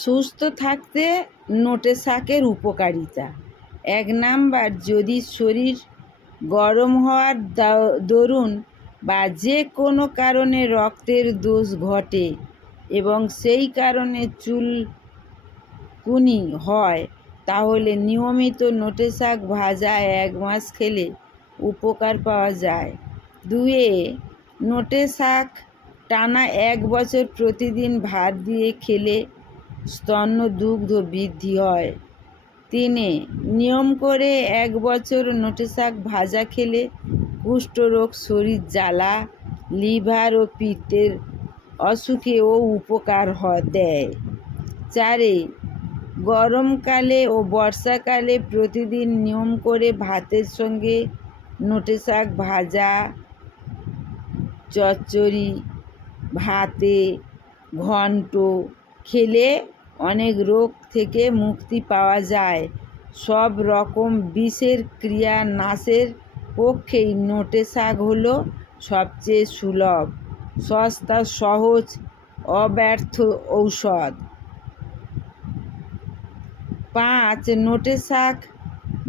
সুস্থ থাকতে নোটে শাকের উপকারিতা। এক নাম্বার, যদি শরীর গরম হওয়ার দরুন বা যে কোনো কারণে রক্তের দোষ ঘটে এবং সেই কারণে চুল কুনি হয়, তাহলে নিয়মিত নোটে শাক ভাজা এক মাস খেলে উপকার পাওয়া যায়। দুয়ে, নোটে শাক টানা এক বছর প্রতিদিন ভাত দিয়ে খেলে স্তন্য দুগ্ধ বৃদ্ধি হয়। তিনে, নিয়ম করে এক বছর নোটে শাক ভাজা খেলে কুষ্ঠরোগ, শরীর জ্বালা, লিভার ও পিত্তের অসুখেও উপকার হয়, দেয়। চারে গরমকালে ও বর্ষাকালে প্রতিদিন নিয়ম করে ভাতের সঙ্গে নোটে শাক ভাজা, চচ্চড়ি, ভাতে, ঘন্ট খেলে অনেক রোগ থেকে মুক্তি পাওয়া যায়। সব রকম বিষের ক্রিয়া নাশের পক্ষেই নোটে শাক হলো সবচেয়ে সুলভ, সস্তা, সহজ, অব্যর্থ ঔষধ। পাঁচ নোটে শাক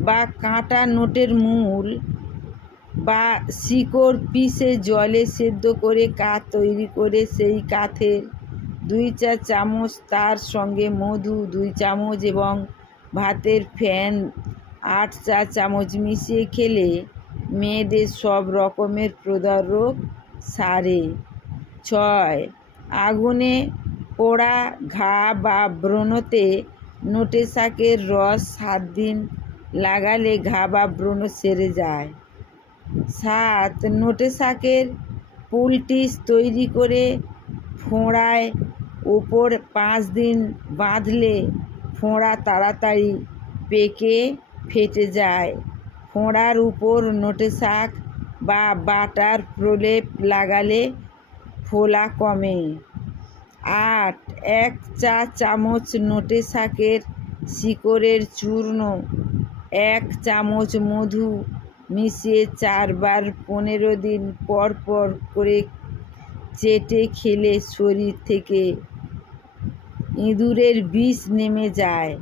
বা কাঁটা নোটের মূল বা শিকড় পিষে জলে সেদ্ধ করে কাঠ তৈরি করে সেই কাঠের দুই চা চামচ তার সঙ্গে মধু, দুই চামচ এবং ভাতের ফ্যান, আট চা চামচ মিশিয়ে খেলে মেয়েদের সব রকমের প্রদাহ রোগ সারে। ছয়, আগুনে পোড়া ঘা বা ব্রণতে নোটে শাকের রস সাত দিন লাগালে ঘা বা ব্রণ সেরে যায়। সাত নোটে শাকের পোলটিস তৈরি করে ফোঁড়ায় ওপর পাঁচ দিন বাঁধলে ফোঁড়া তাড়াতাড়ি পেকে ফেটে যায়। ফোঁড়ার উপর নোটে শাক বা বাটার প্রলেপ লাগালে ফোলা কমে। আট, এক চা চামচ নোটে শাকের শিকড়ের চূর্ণ, এক চামচ মধু মিশিয়ে চারবার পনেরো দিন পর পর করে চেটে খেলে শরীর থেকে ইঁদুরের বিষ নেমে যায়।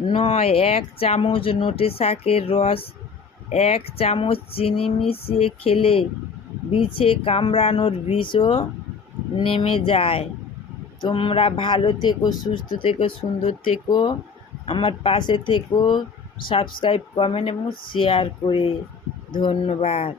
নয়, এক চামচ নোটে শাকের রস, এক চামচ চিনি মিশিয়ে খেলে বিছে কামড়ানোর বিষও নেমে যায়। তোমরা ভালো থেকো, সুস্থ থেকো, সুন্দর থেকো, আমার পাশে থেকো, সাবস্ক্রাইব, কমেন্ট এবং শেয়ার করে। ধন্যবাদ।